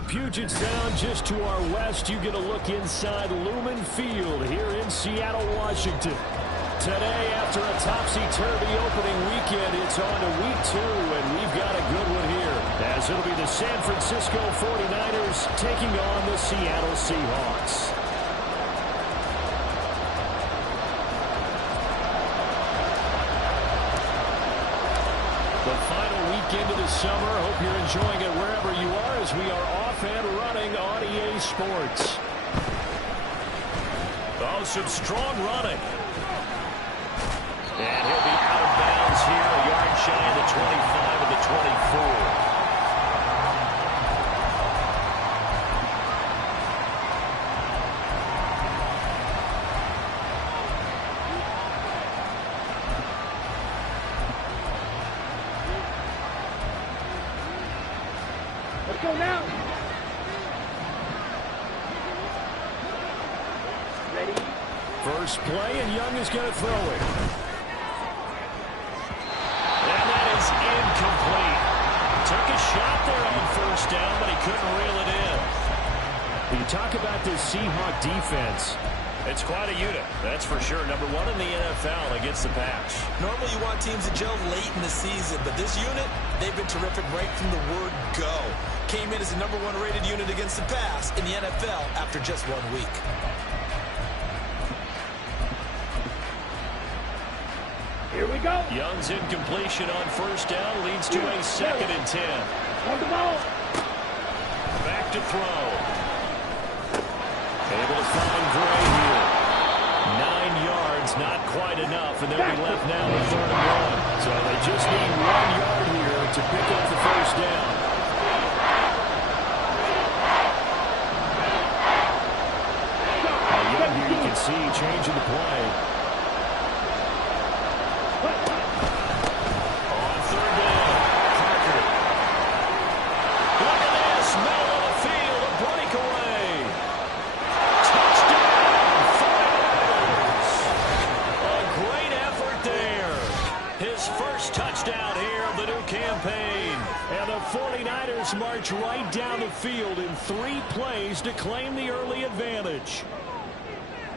Well, Puget Sound, just to our west, you get a look inside Lumen Field here in Seattle, Washington. Today, after a topsy-turvy opening weekend, it's on to week 2, and we've got a good one here, as it'll be the San Francisco 49ers taking on the Seattle Seahawks. The final weekend of the summer. Hope you're enjoying it wherever you are, as we are off and running on EA Sports. Oh, some strong running. And he'll be out of bounds here, a yard shy of the 25 of the 24. Let's go now. Ready? First play, and Young is going to throw it. And that is incomplete. Took a shot there on first down, but he couldn't reel it in. When you talk about this Seahawk defense, it's quite a unit, that's for sure. Number 1 in the NFL against the pass. Normally you want teams to gel late in the season, but this unit, they've been terrific right from the word go. Came in as the number 1 rated unit against the pass in the NFL after just 1 week. Here we go. Young's incompletion on first down leads to a 2nd and 10. On the ball. Back to throw. Able to find Gray here. 9 yards, not quite enough, and they'll be left now with 3rd and 1. So they just need 1 yard here to pick up the first down. Young here, you can see changing the play. On 3rd down, Parker. Look at this, middle of the field, a breakaway. Touchdown, 49ers. A great effort there. His first touchdown here of the new campaign. And the 49ers march right down the field in 3 plays to claim the early advantage.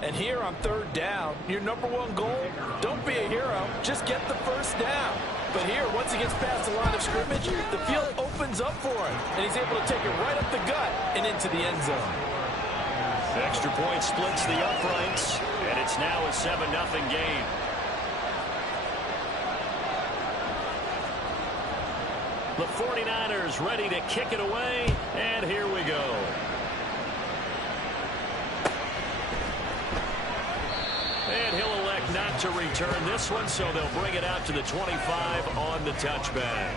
And here on 3rd down, your number 1 goal, don't be a hero, just get the first down. But here, once he gets past the line of scrimmage, the field opens up for him, and he's able to take it right up the gut and into the end zone. The extra point splits the uprights, and it's now a 7-0 game. The 49ers ready to kick it away, and here we go. And he'll elect not to return this one, so they'll bring it out to the 25 on the touchback.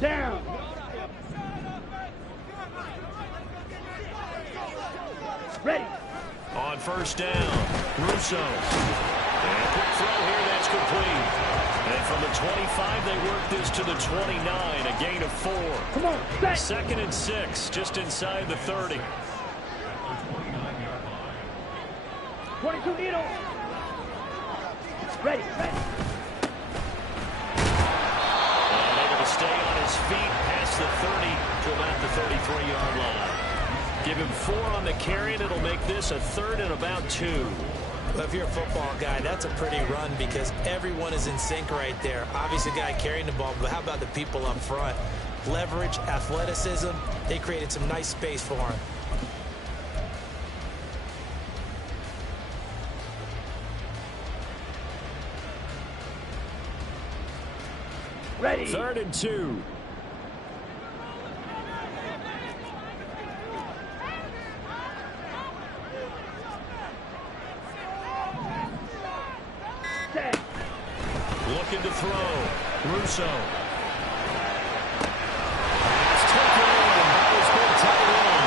Down. Ready. On first down, Russo. And a quick throw here, that's complete. And from the 25, they work this to the 29, a gain of 4. Come on, set. 2nd and 6, just inside the 30. 22 needle. Ready. And able to stay on his feet past the 30 to about the 33-yard line. Give him 4 on the carry, and it'll make this a 3rd and about 2. Well, if you're a football guy, that's a pretty run because everyone is in sync right there. Obviously, the guy carrying the ball, but how about the people up front? Leverage, athleticism, they created some nice space for him. Ready. 3rd and 2. Set. Looking to throw. Russo. It's taken in. That has been tight end.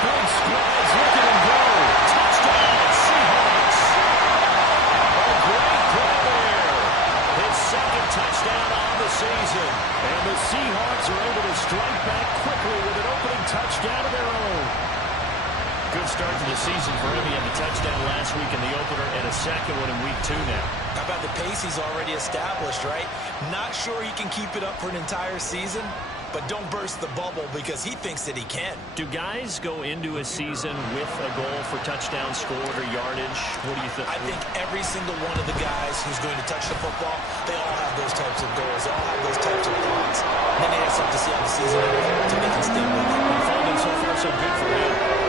Big strides. Look at him go. Touchdown, Seahawks. A a second one in week 2 now. How about the pace he's already established, right? Not sure he can keep it up for an entire season, but don't burst the bubble because he thinks that he can. Do guys go into a season with a goal for touchdown scored or yardage? What do you think? I think every single one of the guys who's going to touch the football, they all have those types of goals. They all have those types of thoughts. And then they have something to see how the season unfolds, and they can stay with it. Unfolding so far so good for him.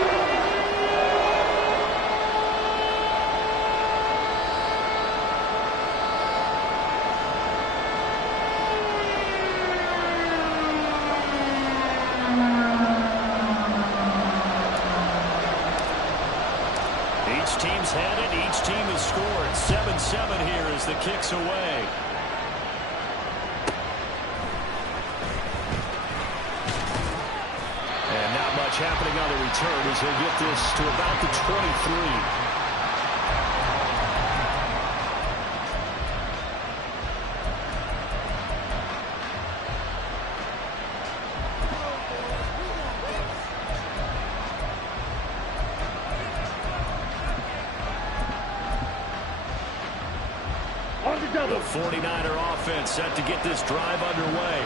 Each team's had it. Each team has scored. 7-7 here as the kick's away. And not much happening on the return as he'll get this to about the 23. The 49er offense set to get this drive underway.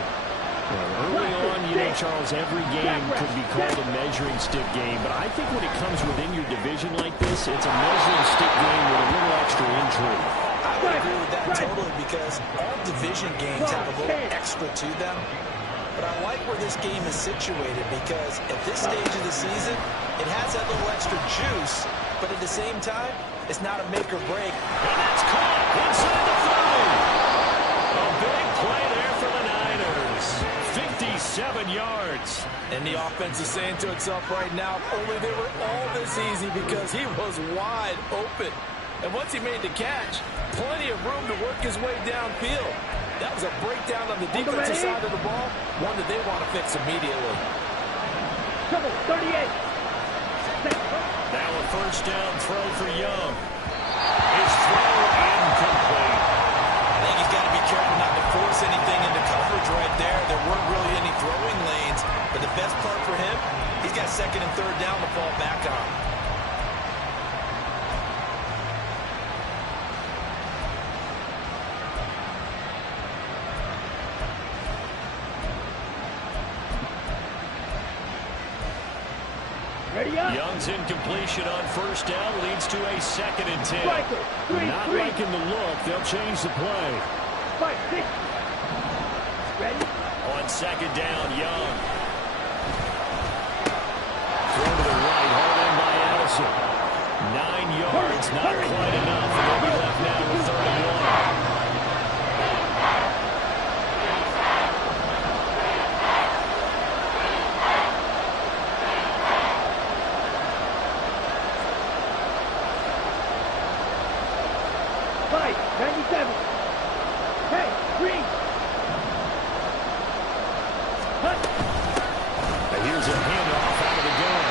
Early on, you know, Charles, every game could be called a measuring stick game, but I think when it comes within your division like this, it's a measuring stick game with a little extra intrigue. I would agree with that totally because all division games have a little extra to them. But I like where this game is situated because at this stage of the season, it has that little extra juice, but at the same time, it's not a make or break. And that's caught inside the 30. A big play there for the Niners. 57 yards. And the offense is saying to itself right now, only they were all this easy because he was wide open. And once he made the catch, plenty of room to work his way downfield. That was a breakdown on the defensive side of the ball, one that they want to fix immediately. 38. Now a first down throw for Young. His throw incomplete. I think he's got to be careful not to force anything into coverage right there. There weren't really any throwing lanes, but the best part for him, he's got second and third down to fall back on. Young's incompletion on first down leads to a 2nd and 10. Not liking the look. They'll change the play. 5, 6. Ready? On second down, Young. Throw to the right, hauled in by Addison. 9 yards, not quite enough. And they'll be left now with 3rd and 1. Here's a handoff out of the gun.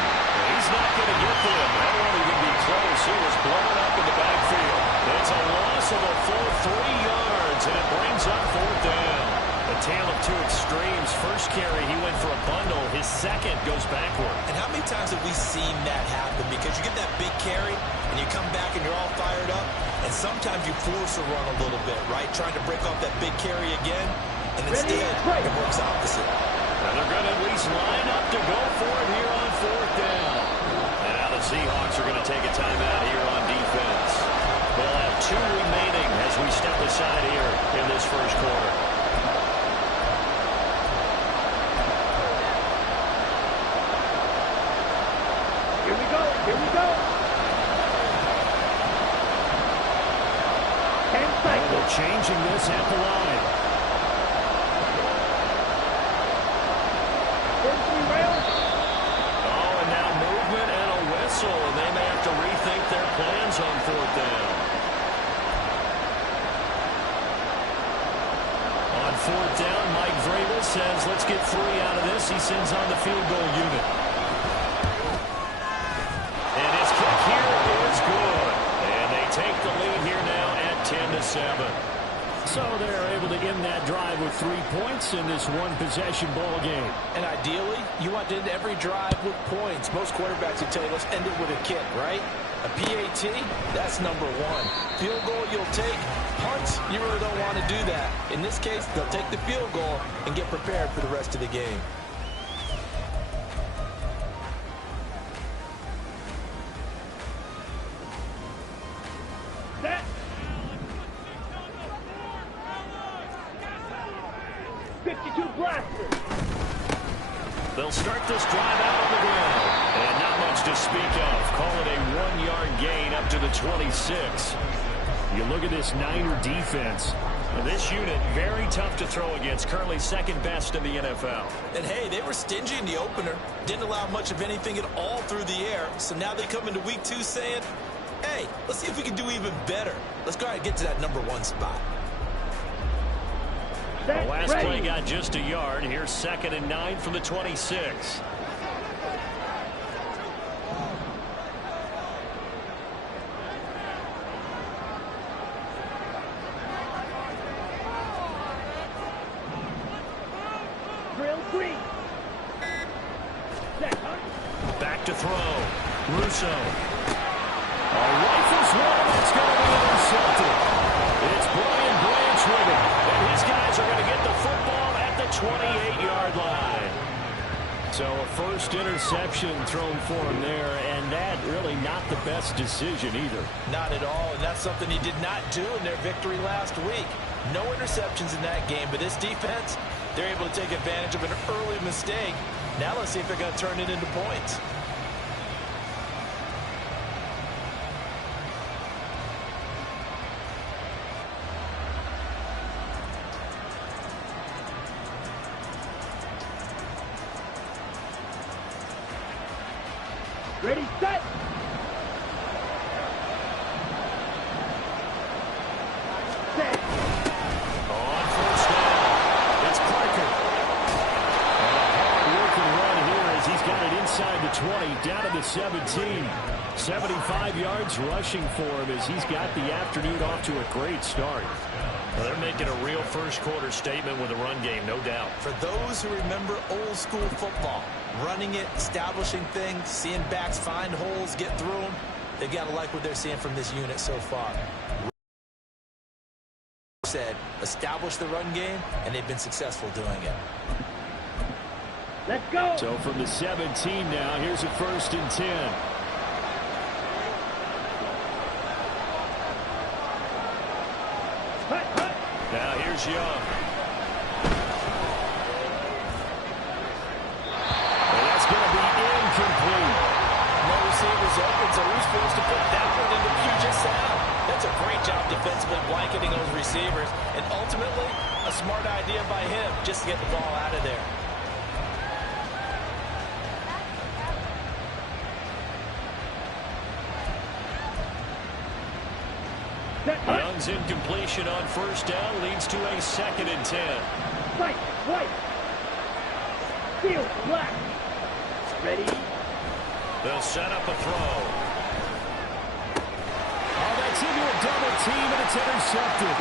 He's not going to get them. That won't even be close. He was blown up in the backfield. It's a loss of a full 3 yards, and it brings up 4th down. A tale of two extremes. First carry, he went for a bundle. His second goes backward. And how many times have we seen that happen? Because you get that big carry, and you come back, and you're all fired up, and sometimes you force a run a little bit, right? Trying to break off that big carry again, and instead, it works opposite. Now they're going to at least line up to go for it here on 4th down. And now the Seahawks are going to take a timeout here on defense. They'll have 2 remaining as we step aside here in this first quarter. Here we go. Here we go. 10 seconds. They're changing this at the line. Oh, and now movement and a whistle, and they may have to rethink their plans on 4th down. On 4th down, Mike Vrabel says, let's get 3 out of this. He sends on the field goal unit. And his kick here is good. And they take the lead here now at 10-7. So they're able to end that drive with 3 points in this one-possession ball game. And ideally, you want to end every drive with points. Most quarterbacks would tell you, let's end it with a kick, right? A PAT, that's number one. Field goal you'll take. Punts, you really don't want to do that. In this case, they'll take the field goal and get prepared for the rest of the game. Set. .52 blaster. They'll start this drive out on the ground. And not much to speak of. Call it a 1-yard gain up to the 26. You look at this Niner defense. This unit, very tough to throw against. Currently second best in the NFL. And hey, they were stingy in the opener. Didn't allow much of anything at all through the air. So now they come into week 2 saying, hey, let's see if we can do even better. Let's go ahead and get to that number 1 spot. The last play got just a yard. Here's 2nd and 9 from the 26. Drill 3. Set. Back to throw. Russo. Rifles one. It's going to be intercepted. It's Brian Branch with it. And his guys are going to get the football at the 28-yard line. So a first interception thrown for him there, and that really not the best decision either. Not at all, and that's something he did not do in their victory last week. No interceptions in that game, but this defense, they're able to take advantage of an early mistake. Now let's see if they're going to turn it into points. Ready, set. Set. On first down, it's Parker. And a hard-working run here as he's got it inside the 20, down to the 17. 75 yards rushing for him as he's got the afternoon off to a great start. Well, they're making a real first-quarter statement with a run game, no doubt. For those who remember old-school football, running it, establishing things, seeing backs find holes, get through them, they've got to like what they're seeing from this unit so far. Said, establish the run game, and they've been successful doing it. Let's go. So from the 17 now, here's a 1st and 10. Hut, hut. Now here's Young. And that's going to be incomplete. No receivers open, so who's supposed to put that one into Puget Sound? That's a great job defensively blanketing those receivers. And ultimately, a smart idea by him just to get the ball out of there. Young's incompletion on first down leads to a 2nd and 10. Fight, white. Field, black. Ready. They'll set up a throw. Oh, that's into a double team, and it's intercepted.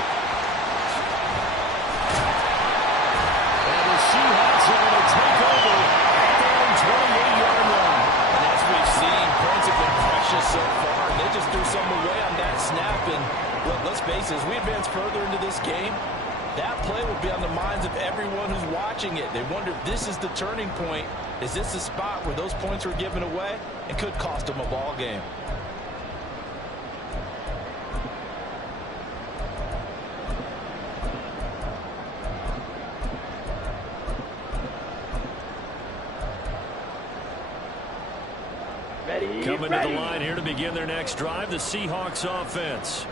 And the Seahawks are going to take over at their own 28-yard line. And as we've seen, points have been precious so far, and they just threw some away on that snap. And look, let's face it, as we advance further into this game, that play will be on the minds of everyone who's watching it. They wonder if this is the turning point. Is this the spot where those points were given away? It could cost them a ball game. Ready. Coming to the line here to begin their next drive, the Seahawks offense.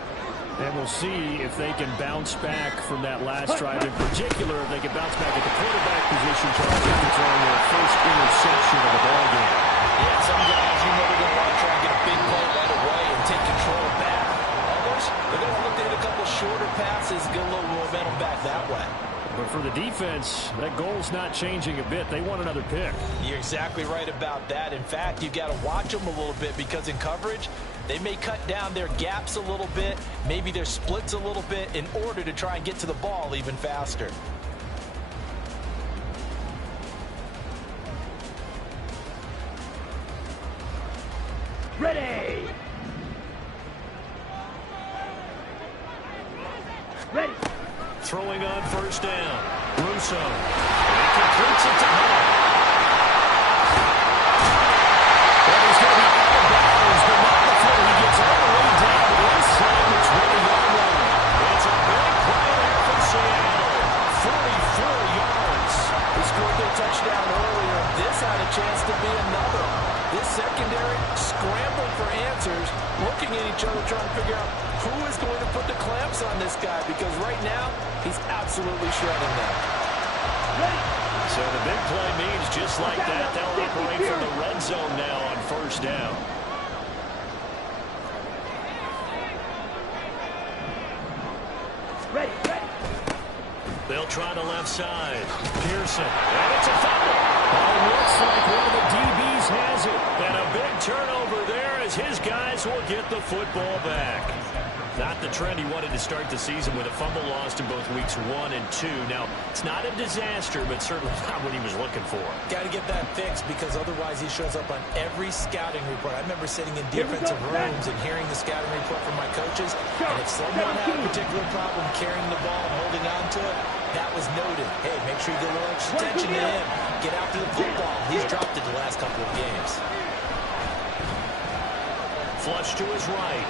And we'll see if they can bounce back from that last drive. In particular, if they can bounce back at the quarterback position, Charles, after throwing their first interception of the ballgame. Yeah, some guys, you know, they're going to want to try and get a big play right away and take control back. Others, they're going to look to hit a couple shorter passes, get a little momentum back that way. But for the defense, that goal's not changing a bit. They want another pick. You're exactly right about that. In fact, you've got to watch them a little bit because in coverage, they may cut down their gaps a little bit, maybe their splits a little bit in order to try and get to the ball even faster. Ready. Ready. Throwing on first down. Russo. And he completes it to Hunt. Well, he's going to be out of bounds, but not before he gets all the way down to the inside the 20-yard line. It's a big play there for Seattle. 44 yards. They scored their touchdown earlier. This had a chance to be another. This secondary scrambled for answers, looking at each other, trying to figure out who is going to put the clamps on this guy, because right now, he's absolutely shredding them. So the big play means just like that, they'll operate from the red zone now on first down. Ready, ready. They'll try the left side. Pearson. And it's a fumble. Oh, looks like one of the DBs has it. And a big turnover there as his guys will get the football back. Not the trend he wanted to start the season with a fumble lost in both weeks 1 and 2. Now, it's not a disaster, but certainly not what he was looking for. Got to get that fixed, because otherwise he shows up on every scouting report. I remember sitting in defensive rooms and hearing the scouting report from my coaches, and if someone had a particular problem carrying the ball and holding on to it, that was noted. Hey, make sure you get a little extra attention to him. Get after the football. He's dropped it the last couple of games. Flush to his right.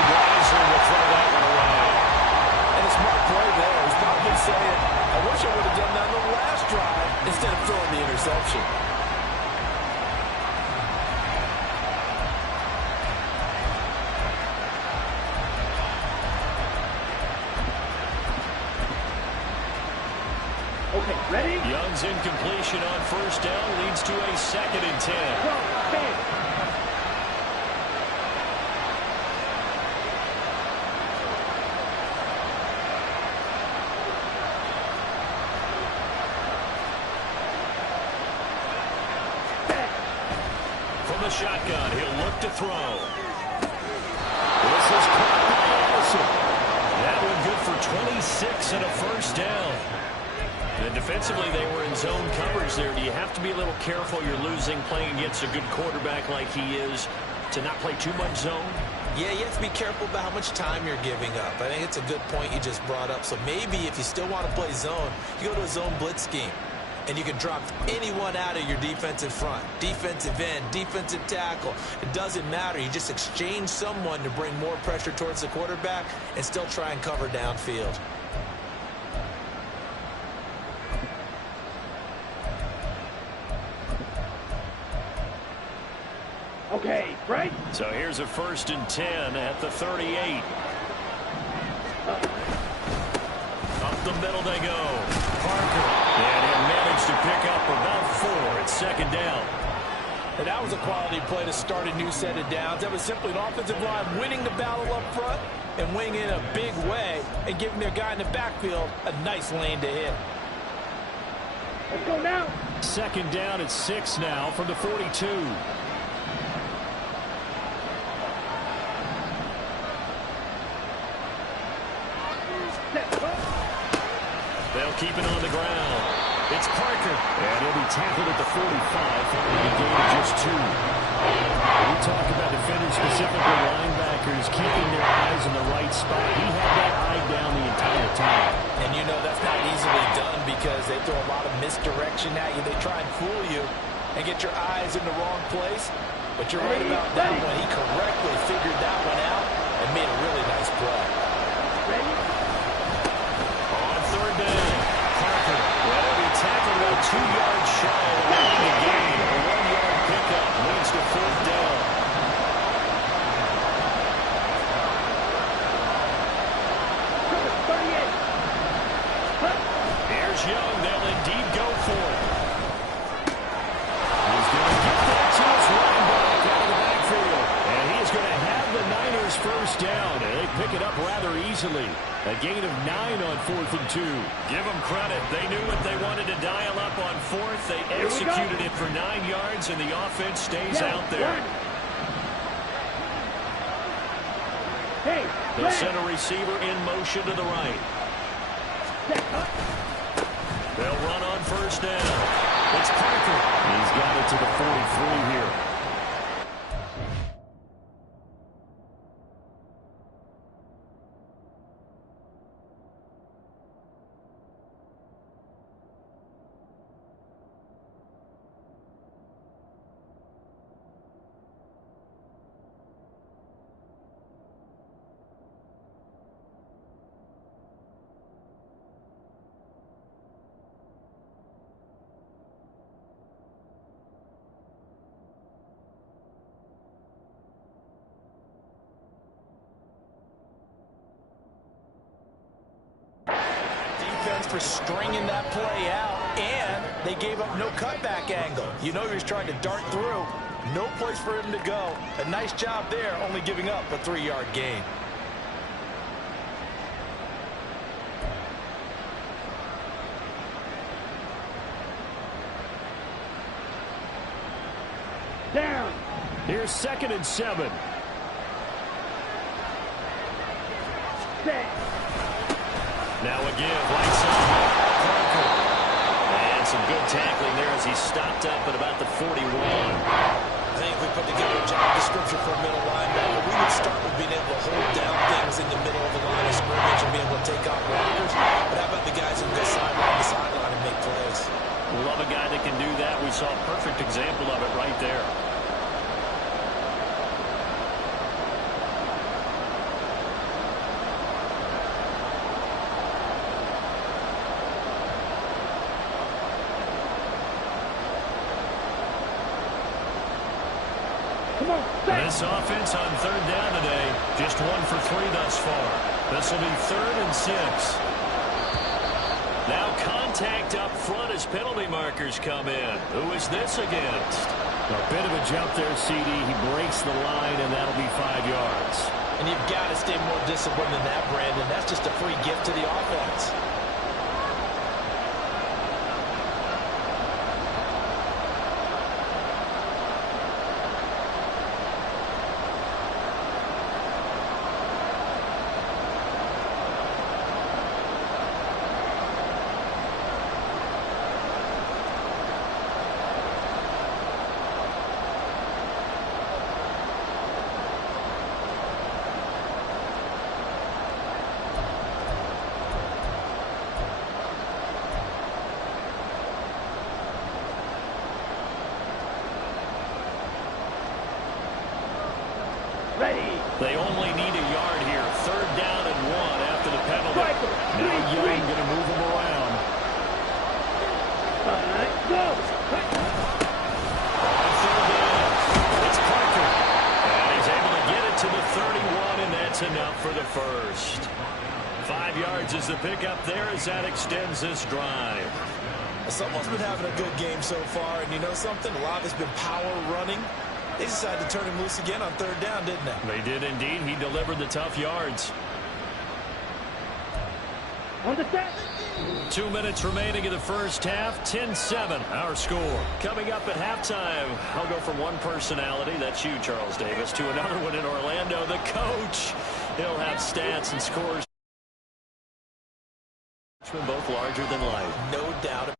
Weiser will throw that one away. And a smart play there. He's probably saying, I wish I would have done that on the last drive instead of throwing the interception. Okay, ready? Young's incompletion on first down leads to a 2nd and 10. Go, stand. From the shotgun, he'll look to throw. This is caught by Addison. That one good for 26 and a first down. And defensively, they were in zone coverage there. Do you have to be a little careful? You're losing, playing against a good quarterback like he is, to not play too much zone? Yeah, you have to be careful about how much time you're giving up. I think it's a good point you just brought up. So maybe if you still want to play zone, you go to a zone blitz scheme. And you can drop anyone out of your defensive front. Defensive end, defensive tackle. It doesn't matter. You just exchange someone to bring more pressure towards the quarterback and still try and cover downfield. Okay, right? So here's a 1st and 10 at the 38. Up the middle they go. Parker. And he'll manage to pick up about 4 at 2nd down. And that was a quality play to start a new set of downs. That was simply an offensive line winning the battle up front and winning in a big way and giving their guy in the backfield a nice lane to hit. Let's go now. 2nd down at 6 now from the 42. They'll keep it on the ground. It's Parker. And he'll be tackled at the 45 following a gain of just 2. We talk about defenders, specifically linebackers, keeping their eyes in the right spot. He had that eye down the entire time. And you know that's not easily done because they throw a lot of misdirection at you. They try and fool you and get your eyes in the wrong place. But you're right about that one. He correctly figured that one out and made a really nice play. Ready? On 3rd down, Parker. Well, he tackled about 2 yards shy of the game. A 1-yard pickup leads to 4th down. Here's Young. They'll indeed go for it. He's going to get that to his running back out of the backfield. And he's going to have the Niners 1st down. And they pick it up rather easily. A gain of 9 on 4th and 2. Give them credit. They knew what they wanted to dial up on 4th. They executed it for 9 yards, and the offense stays out there. Hey, They'll send a receiver in motion to the right. They'll run on 1st down. It's Parker. He's got it to the 43 here. defense for stringing that play out, and they gave up no cutback angle. You know he was trying to dart through. No place for him to go. A nice job there, only giving up a 3-yard gain. Down. Here's 2nd and 7. Set. Now a give, right side. Parker. And some good tackling there as he stopped up at about the 41. I think if we put together a job description for a middle linebacker, we would start with being able to hold down things in the middle of the line of scrimmage and be able to take out blockers. But how about the guys who go sideline to sideline and make plays? Love a guy that can do that. We saw a perfect example of it right there. Come on, set. This offense on 3rd down today, just 1 for 3 thus far. This will be 3rd and 6. Now contact up front as penalty markers come in. Who is this against? A bit of a jump there, CD. He breaks the line, and that'll be 5 yards. And you've got to stay more disciplined than that, Brandon. That's just a free gift to the offense. Ready. They only need a yard here. 3rd down and 1 after the penalty. Striker. Now Young going to move him around. All right, go. On 3rd down, it's Parker. And he's able to get it to the 31, and that's enough for the first. 5 yards is the pickup there as that extends this drive. Someone's been having a good game so far, and you know something? A lot has been power running. They decided to turn him loose again on 3rd down, didn't they? They did indeed. He delivered the tough yards. On the set. 2 minutes remaining in the first half. 10-7, our score. Coming up at halftime, I'll go from one personality, that's you, Charles Davis, to another one in Orlando, the coach. He'll have stats and scores, both larger than life. No doubt.